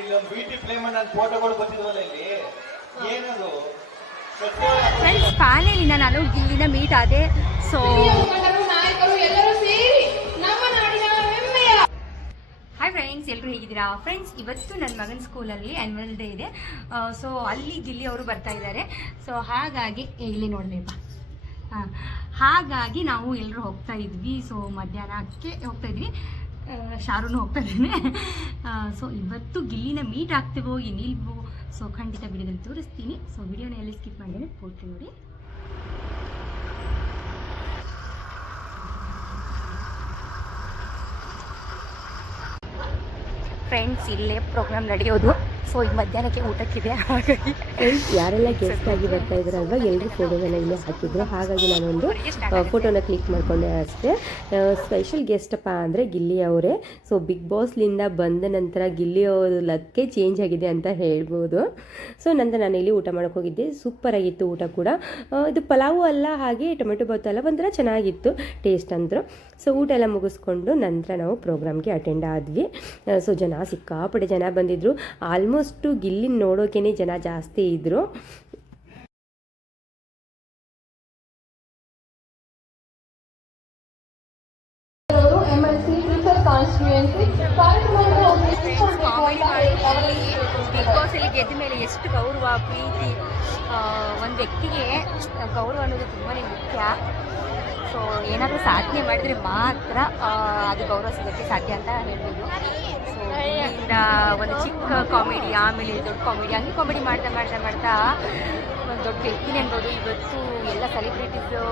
ಇಲ್ಲೊಂದು beauty play ಮಾಡಿ ನನ್ನ ಫೋಟೋಗಳು ಬಂದಿದ್ವಲ್ಲ ಇಲ್ಲಿ ಏನದು ಫ್ರೆಂಡ್ಸ್ ಪ್ಯಾನೆಲಿಂದ ನಾನು ಗಿಲ್ಲಿನ ಮೀಟ್ ಆದೆ. ಸೊ ಹಾಯ್ ಫ್ರೆಂಡ್ಸ್, ಎಲ್ಲರೂ ಹೇಗಿದ್ದೀರಾ? ಫ್ರೆಂಡ್ಸ್, ಇವತ್ತು ನನ್ನ ಮಗನ ಸ್ಕೂಲಲ್ಲಿ ಆ್ಯನ್ಯುವಲ್ ಡೇ ಇದೆ. ಸೊ ಅಲ್ಲಿ ಗಿಲ್ಲಿ ಅವರು ಬರ್ತಾ ಇದ್ದಾರೆ. ಸೊ ಹಾಗಾಗಿ ಇಲ್ಲಿ ನೋಡಲೇಪ್ಪ, ಹಾಗಾಗಿ ನಾವು ಎಲ್ಲರೂ ಹೋಗ್ತಾ ಇದ್ವಿ. ಸೊ ಮಧ್ಯಾಹ್ನಕ್ಕೆ ಹೋಗ್ತಾ ಇದ್ವಿ, ಶಾರುನು ಹೋಗ್ತಾ ಇದ್ದೀನಿ. ಸೊ ಇವತ್ತು ಗಿಲ್ಲಿನ ಮೀಟ್ ಆಗ್ತೇವೋ ಏನಿಲ್ವೋ, ಸೊ ಖಂಡಿತ ವಿಡಿಯೋದಲ್ಲಿ ತೋರಿಸ್ತೀನಿ. ಸೊ ವಿಡಿಯೋನ ಎಲ್ಲಿ ಸ್ಕಿಪ್ ಮಾಡಿದ್ದೇನೆ ಪೂರ್ತಿ ನೋಡಿ. ಫ್ರೆಂಡ್ಸ್, ಇಲ್ಲೇ ಪ್ರೋಗ್ರಾಮ್ ನಡೆಯೋದು. ಸೊ ಈಗ ಮಧ್ಯಾಹ್ನಕ್ಕೆ ಊಟಕ್ಕಿದೆ. ಹಾಗಾಗಿ ಫ್ರೆಂಡ್ಸ್, ಯಾರೆಲ್ಲ ಗೆಸ್ಟ್ ಆಗಿ ಬರ್ತಾ ಇದ್ದಾರಲ್ವ, ಎಲ್ಲರೂ ಫೋಟೋನ ಇಲ್ಲೇ ಹಾಕಿದ್ರು. ಹಾಗಾಗಿ ನಾನೊಂದು ಫೋಟೋನ ಕ್ಲಿಕ್ ಮಾಡಿಕೊಂಡೆ ಅಷ್ಟೇ. ಸ್ಪೆಷಲ್ ಗೆಸ್ಟಪ್ಪ ಅಂದರೆ ಗಿಲ್ಲಿ ಅವರೇ. ಸೊ ಬಿಗ್ ಬಾಸ್ಲಿಂದ ಬಂದ ನಂತರ ಗಿಲ್ಲಿ ಅವ್ರ ಲಕ್ಕೆ ಚೇಂಜ್ ಆಗಿದೆ ಅಂತ ಹೇಳ್ಬೋದು. ಸೊ ನಂತರ ನಾನು ಇಲ್ಲಿ ಊಟ ಮಾಡೋಕ್ಕೆ ಹೋಗಿದ್ದೆ. ಸೂಪರಾಗಿತ್ತು ಊಟ ಕೂಡ. ಇದು ಪಲಾವು ಅಲ್ಲ, ಹಾಗೆ ಟೊಮೆಟೊ ಬಾತ್ ಅಲ್ಲ, ಒಂಥರ ಚೆನ್ನಾಗಿತ್ತು ಟೇಸ್ಟ್ ಅಂದರು. ಸೊ ಊಟ ಎಲ್ಲ ಮುಗಿಸ್ಕೊಂಡು ನಂತರ ನಾವು ಪ್ರೋಗ್ರಾಮ್ಗೆ ಅಟೆಂಡ್ ಆದ್ವಿ. ಸೊ ಜನ ಸಿಕ್ಕಾಪಟ್ಟೆ ಜನ ಬಂದಿದ್ದರು. ಆಲ್ಮೋಸ್ಟು ಗಿಲ್ಲಿನ ನೋಡೋಕೆ ಜನ ಜಾಸ್ತಿ ಇದ್ದರು. ಬಿಗ್ ಬಾಸಲ್ಲಿ ಗೆದ್ದ ಮೇಲೆ ಎಷ್ಟು ಗೌರವ, ಪ್ರೀತಿ, ಒಂದು ವ್ಯಕ್ತಿಗೆ ಗೌರವ ಅನ್ನೋದು ತುಂಬಾ ಮುಖ್ಯ. ಸೊ ಏನಾದರೂ ಸಾಧನೆ ಮಾಡಿದರೆ ಮಾತ್ರ ಅದು ಗೌರವ ಸಿಗೋಕ್ಕೆ ಸಾಧ್ಯ ಅಂತ ಹೇಳ್ಬೋದು. ಸೊ ಇಲ್ಲಿಂದ ಒಂದು ಚಿಕ್ಕ ಕಾಮಿಡಿ, ಆಮೇಲೆ ದೊಡ್ಡ ಕಾಮಿಡಿ, ಹಂಗೆ ಕಾಮಿಡಿ ಮಾಡ್ತಾ ಒಂದು ದೊಡ್ಡ ವ್ಯಕ್ತಿನೇ ಅನ್ಬೋದು. ಇವತ್ತು ಎಲ್ಲ ಸೆಲೆಬ್ರಿಟೀಸು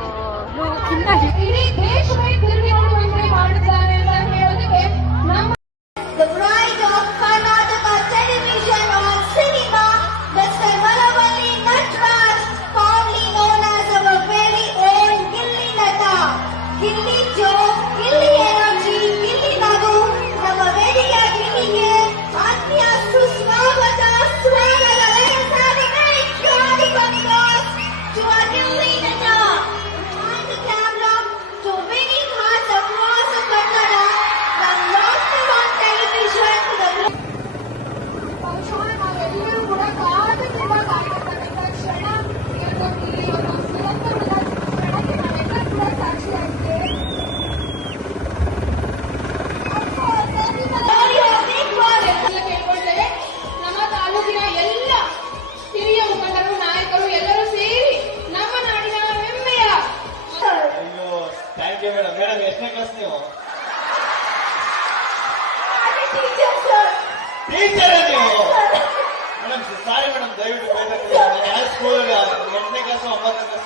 ಸಾರಿ ಮೇಡಮ್, ದಯವಿಟ್ಟು ಸ್ಕೂಲ್ 8ನೇ ಕ್ಲಾಸ್ 9ನೇ ಕ್ಲಾಸ್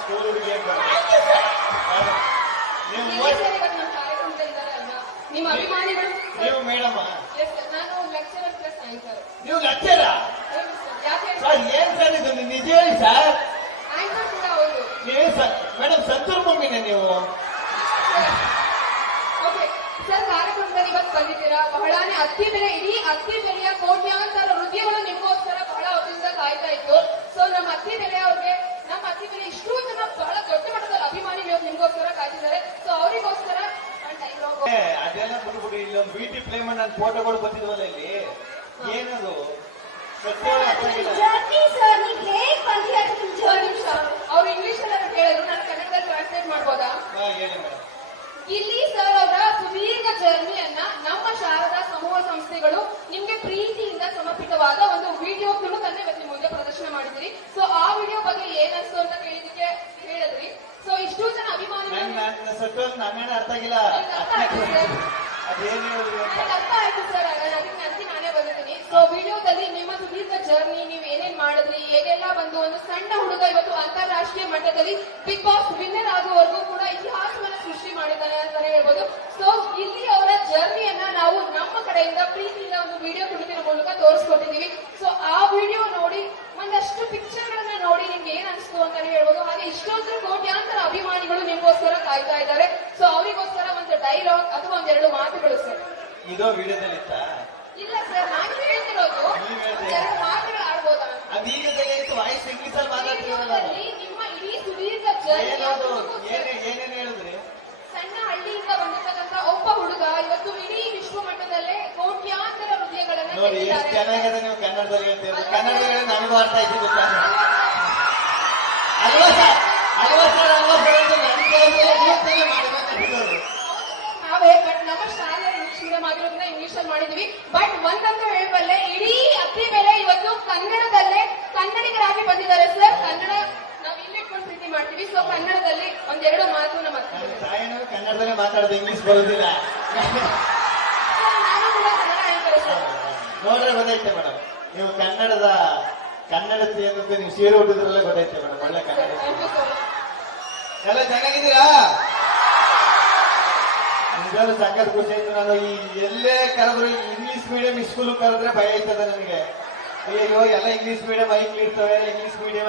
ಸ್ಕೂಲ್ ಹುಡುಗಿ ಅಂತ ನೀವು ಮೇಡಮ್, ನೀವು ಲೆಕ್ಚರಾ? ಏನ್ ಸರ್ ಇದು ನಿಜ ಹೇಳಿ ಸರ್. ಮೇಡಮ್ ಸಂತೂರ್ ಮಮ್ಮಿನೇ ನೀವು? ಸರ್, ಕಾರ್ಯಕ್ರಮದಲ್ಲಿ ಇವತ್ತು ಬಂದಿದ್ದೀರಾ. ಬಹಳಾನೇ ಅತಿ ಬೆಲೆ, ಇಡೀ ಅತಿ ಬೆಲೆಯ ಕೋಟ್ಯಾಂತರ ಹೃದಯಗಳು ನಿಮಗೋಸ್ಕರ ಬಹಳ ಹೊತ್ತಿಂದ ಕಾಯ್ತಾ ಇತ್ತು. ಸೊ ನಮ್ಮ ಅತಿ ಬೆಲೆ ಅವ್ರಿಗೆ, ನಮ್ಮ ಅತಿ ಬೆಲೆ ಇಷ್ಟು ಜನ ಬಹಳ ದೊಡ್ಡ ಮಟ್ಟದಲ್ಲಿ ಅಭಿಮಾನಿಗಳು ನಿಮಗೋಸ್ಕರ ಕಾಯ್ತಿದ್ದಾರೆ. ಸೊ ಅವರಿಗೋಸ್ಕರ ಅದೆಲ್ಲ ಬಿಟ್ಬಿಡಿ, ಇಲ್ಲೊಂದು ಬ್ಯೂಟಿ ಪ್ಲೇ ಮಾಡಿ ನನ್ನ ಫೋಟೋಗಳು ಬಂದಿದ್ವಲ್ಲ ಇಲ್ಲಿ ಏನದು? ಅವ್ರು ಇಂಗ್ಲಿಷ್ ಎಲ್ಲ ಹೇಳಿದ್ರು, ನಾನು ಕನ್ನಡದಲ್ಲಿ ಟ್ರಾನ್ಸ್ಲೇಟ್ ಮಾಡ್ಬೋದಾ? ಹೇಳಿ ಮೇಡಮ್. ಇಲ್ಲಿ ಸರ್ ಅವರ ಸುದೀರ್ಘ ಜರ್ನಿಯನ್ನ ನಮ್ಮ ಶಾರದಾ ಸಮೂಹ ಸಂಸ್ಥೆಗಳು ನಿಮ್ಗೆ ಪ್ರೀತಿಯಿಂದ ಸಮರ್ಪಿತವಾದ ಒಂದು ವಿಡಿಯೋ ತುಣುಕನ್ನ ಇವತ್ತು ಮುಂದೆ ಪ್ರದರ್ಶನ ಮಾಡಿದ್ರಿ. ಸೊ ಆ ವಿಡಿಯೋ ಬಗ್ಗೆ ಏನನ್ಸ್ತು ಅಂತ ಕೇಳಿದಕ್ಕೆ ಹೇಳಿದ್ರಿ. ಸೊ ಇಷ್ಟು ಜನ ಅಭಿಮಾನಿಗಳು ಅರ್ಥ ಆಗಿಲ್ಲ, ಅರ್ಥ ಆಯ್ತು ಸರ್, ಅದಕ್ಕೆ ನಾನೇ ಬಂದಿದ್ದೀನಿ. ಸೊ ವಿಡಿಯೋದಲ್ಲಿ ನಿಮ್ಮ ಸುದೀರ್ಘ ಜರ್ನಿ, ನೀವು ಏನೇನ್ ಮಾಡಿದ್ರಿ, ಹೇಗೆಲ್ಲ ಬಂದು ಒಂದು ಸಣ್ಣ ಹುಡುಗ ಇವತ್ತು ಅಂತಾರಾಷ್ಟ್ರೀಯ ಮಟ್ಟದಲ್ಲಿ ಬಿಗ್ ಬಾಸ್ ವಿನ್ನರ್ ಆಗುವವರೆಗೂ ಕೂಡ ಇತಿಹಾಸವನ್ನ ಸೃಷ್ಟಿ ಮಾಡಿದ್ದಾನೆ ಅಂತಾನೆ ಹೇಳ್ಬೋದು. ಸೊ ಇಲ್ಲಿ ಅವರ ಜರ್ನಿಯನ್ನ ನಾವು ನಮ್ಮ ಕಡೆಯಿಂದ ಪ್ರೀತಿಯಿಂದ ಒಂದು ವಿಡಿಯೋ ತುಣುಕಿನ ಮೂಲಕ ತೋರಿಸ್ಕೊಟ್ಟಿದ್ದೀವಿ. ಸೊ ಆ ವಿಡಿಯೋ ನೋಡಿ, ಒಂದಷ್ಟು ಪಿಕ್ಚರ್ ಗಳನ್ನ ನೋಡಿ ನಿಮ್ಗೆ ಏನ್ ಅನ್ಸ್ತು ಅಂತಾನೆ ಹೇಳ್ಬೋದು. ಹಾಗೆ ಇಷ್ಟೊಂದು ಕೋಟ್ಯಾಂತರ ಅಭಿಮಾನಿಗಳು ನಿಮ್ಗೋಸ್ಕರ ಕಾಯ್ತಾ ಇದ್ದಾರೆ. ಸೊ ಅವರಿಗೋಸ್ಕರ ಒಂದು ಡೈಲಾಗ್ ಅಥವಾ ಒಂದೆರಡು ಮಾತುಗಳು ಸರ್. ಇದು ವಿಡಿಯೋದಲ್ಲಿ ಇಲ್ಲ ಸರ್, ನಾನು ಹೇಳ್ತಿರೋದು ಎರಡು ಮಾತುಗಳು ಆಡ್ಬೋದಾ? ನಿಮ್ಮ ಇಡೀ ಸುದೀರ್ಘ ಏನೇನು ಹೇಳಿದ್ರಿ? ಸಣ್ಣ ಹಳ್ಳಿಯಿಂದ ಬಂದಿರ್ತಕ್ಕಂಥ ಒಬ್ಬ ಹುಡುಗ ಇವತ್ತು ಇಡೀ ವಿಶ್ವ ಮಟ್ಟದಲ್ಲೇ ಕೋಟ್ಯಾಂತರ ಹೃದಯಗಳನ್ನ ನೋಡಿ ಎಷ್ಟು ಚೆನ್ನಾಗಿದೆ ನೀವು ಕನ್ನಡದಲ್ಲಿ ಹೇಳ್ತೀರಿ. ಕನ್ನಡದಲ್ಲಿ ನನಗೂ ಅರ್ಥ ಆಯ್ತು ಗೊತ್ತಾ? ಅಲ್ವಾ ಸರ್ ಅಲ್ವಾ ಸರ್ ಅಲ್ವಾ ಸರ್ ಅಂತ ನನಗೆ ಹೇಳ್ತಾರೆ ಮಾಡಬೇಕು. ನಾವೇ ಬಟ್ ನಮ್ಮ ಶಾಲೆ ಇಂಗ್ಲಿಷ್ ಮೀಡಿಯಂ ಆಗಿರೋದ್ರಿಂದ ಇಂಗ್ಲಿಷ್ ಅಲ್ಲಿ ಮಾಡಿದ್ವಿ. ಬಟ್ ಒಂದಂತೂ ಹೇಳಬಲ್ಲೆ, ಇಡೀ ಅತ್ತಿ ಮೇಲೆ ಇವತ್ತು ಕನ್ನಡದಲ್ಲೇ ಕನ್ನಡಿಗರಾಗಿ ಬಂದಿದ್ದಾರೆ ಸರ್. ಕನ್ನಡ ನಾವು ಇಲ್ಲಿ ಇಟ್ಕೊಂಡು ಪ್ರೀತಿ ಮಾಡ್ತೀವಿ. ಸೊ ಕನ್ನಡದಲ್ಲಿ ಒಂದೆರಡು ಮಾತು ನಮ್ಮ ಅತ್ತಿ ತಾಯಿನೂ ಕನ್ನಡದಲ್ಲೇ ಮಾತಾಡೋದು, ಇಂಗ್ಲಿಷ್ ಬರೋದಿಲ್ಲ. ನಾನು ಕೂಡ ಕನ್ನಡ ಹೇಳ್ತಾರೆ ಸರ್. ನೋಡ್ರೆ ಗೊತ್ತೈತೆ ಮೇಡಮ್, ನೀವು ಕನ್ನಡತಿ ಅನ್ನೋದು ನೀವು ಸೀರೆ ಹುಟ್ಟಿದ್ರಲ್ಲ ಗೊತ್ತೈತೆ ಮೇಡಮ್. ಒಳ್ಳೆ ಕನ್ನಡ ಥ್ಯಾಂಕ್ ಯು ಸರ್. ಎಲ್ಲ ಚೆನ್ನಾಗಿದ್ದೀರಾ? ನಿಜವಾಗ್ಲೂ ಸಖತ್ ಖುಷಿ ಆಯ್ತು. ನಾನು ಈ ಎಲ್ಲೇ ಕರೆದ್ರು ಇಂಗ್ಲಿಷ್ ಮೀಡಿಯಂ ಸ್ಕೂಲ್ ಕರೆದ್ರೆ ಭಯ ಆಯ್ತದೆ ನನಗೆ. ಅಯ್ಯೋ ಎಲ್ಲ ಇಂಗ್ಲಿಷ್ ಮೀಡಿಯಂ ಐಕ್ಲಿ ಇರ್ತವೆ, ಇಂಗ್ಲಿಷ್ ಮೀಡಿಯಂ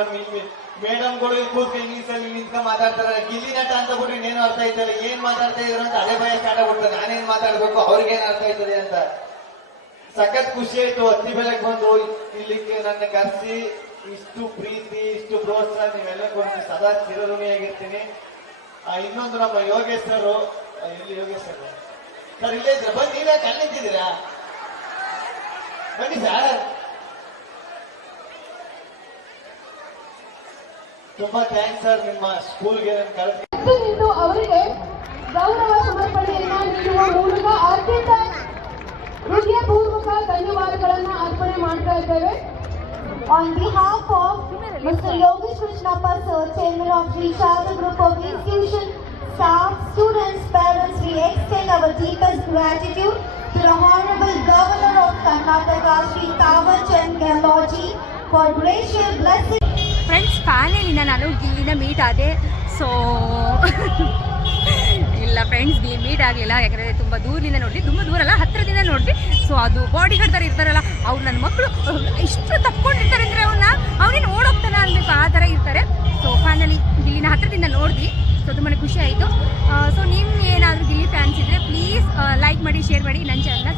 ಮೇಡಮ್ಗಳು ಕೂತ್ಕೊಂಡು ಇಂಗ್ಲಿಷ್ ಅಲ್ಲಿ ನಿಂತ್ಕೊಂಡು ಮಾತಾಡ್ತಾರೆ. ಗಿಲ್ಲಿ ನಟ ಅಂತ ಬಿಟ್ರೆ ಇನ್ನೇನು ಅರ್ಥ ಆಯ್ತಲ್ಲ, ಏನ್ ಮಾತಾಡ್ತಾ ಇದ್ರು ಅಂತ ಅದೇ ಭಯ ಸ್ಟಾರ್ಟ್ ಆಗ್ಬಿಡ್ತಾರೆ. ನಾನೇನ್ ಮಾತಾಡ್ಬೇಕು, ಅವ್ರಿಗೇನ್ ಅರ್ಥ ಆಯ್ತದೆ ಅಂತ. ಸಖತ್ ಖುಷಿ ಆಯ್ತು. ಅತ್ತಿ ಬೆಲೆಗೆ ಬಂದು ಇಲ್ಲಿಗೆ ನನ್ನ ಕರೆಸಿ ಇಷ್ಟು ಪ್ರೀತಿ ಇಷ್ಟು ಪ್ರೋತ್ಸಾಹ ನೀವೆಲ್ಲ ಕೊಡ್ತೀನಿ. ಸದಾ ಚಿರಋಣಿಯಾಗಿರ್ತೀನಿ. ಇನ್ನೊಂದು ನಮ್ಮ ಯೋಗೇಶ್ ಸರ್, ಎಲ್ಲಿ ಯೋಗೇಶ್ ಸರ್ ಸರ್ ಇಲ್ಲೇ ಇದ್ರೆ ಬನ್ನಿ, ನೀವೇ ಕಣ್ಣಿದ್ದೀರಾ? ಬನ್ನಿ ಸರ್. ತುಂಬಾ ಥ್ಯಾಂಕ್ಸ್ ಸರ್, ನಿಮ್ಮ ಸ್ಕೂಲ್ಗೆ ನನ್ನ ಕರೆಸಿ ಇಂದು ಅವರಿಗೆ ಗೌರವ ಸಮರ್ಪಣೆಯನ್ನ ನೀಡುವ ಮೂಲಕ ಅತ್ಯಂತ ಹೃದಯಪೂರ್ವಕ ಧನ್ಯವಾದಗಳನ್ನ ಅರ್ಪಣೆ ಮಾಡ್ತಾ ಇದ್ದೇವೆ. On behalf of Mr. Yogesh Krishnappa Sir, Chairman of Sri Sharda Group of Institution, staff, students, parents, we extend our deepest gratitude to the Honorable Governor of Karnataka, Sri Tawar Chand Gehlot for gracious blessing. Friends, ಪ್ಯಾನೆಲಿನ ನಾನು ಗಿಲ್ಲಿನ meet ಆದೆ. So ಇಲ್ಲ friends, Gilli meet ಆಗಲಿಲ್ಲ. ಯಾಕಂದರೆ ತುಂಬ ದೂರದಿಂದ ನೋಡಿದ್ವಿ, ತುಂಬ ದೂರ ಅಲ್ಲ, ಹತ್ತಿರದಿಂದ ನೋಡಿದ್ವಿ. ಸೊ ಅದು ಬಾಡಿ ಗಾರ್ಡ್ ಥರ ಇರ್ತಾರಲ್ಲ, ಅವ್ರು ನನ್ನ ಮಕ್ಕಳು ಇಷ್ಟು ತಪ್ಕೊಂಡಿರ್ತಾರೆ ಅಂದರೆ ಅವನೇನು ಓಡೋಗ್ತಾನೆ ಅನ್ಬೇಕು, ಆ ಥರ ಇರ್ತಾರೆ. ಸೊ ಫೈನಲಿ ಗಿಲ್ಲಿನ ಹತ್ತಿರದಿಂದ ನೋಡಿದ್ವಿ. ಸೊ ತುಂಬಾ ಖುಷಿ ಆಯಿತು. ಸೊ ನಿಮ್ಗೆ ಏನಾದರೂ ಗಿಲ್ಲಿ ಫ್ಯಾನ್ಸ್ ಇದ್ದರೆ ಪ್ಲೀಸ್ ಲೈಕ್ ಮಾಡಿ, ಶೇರ್ ಮಾಡಿ, ನನ್ನ ಚಾನಲ್ನ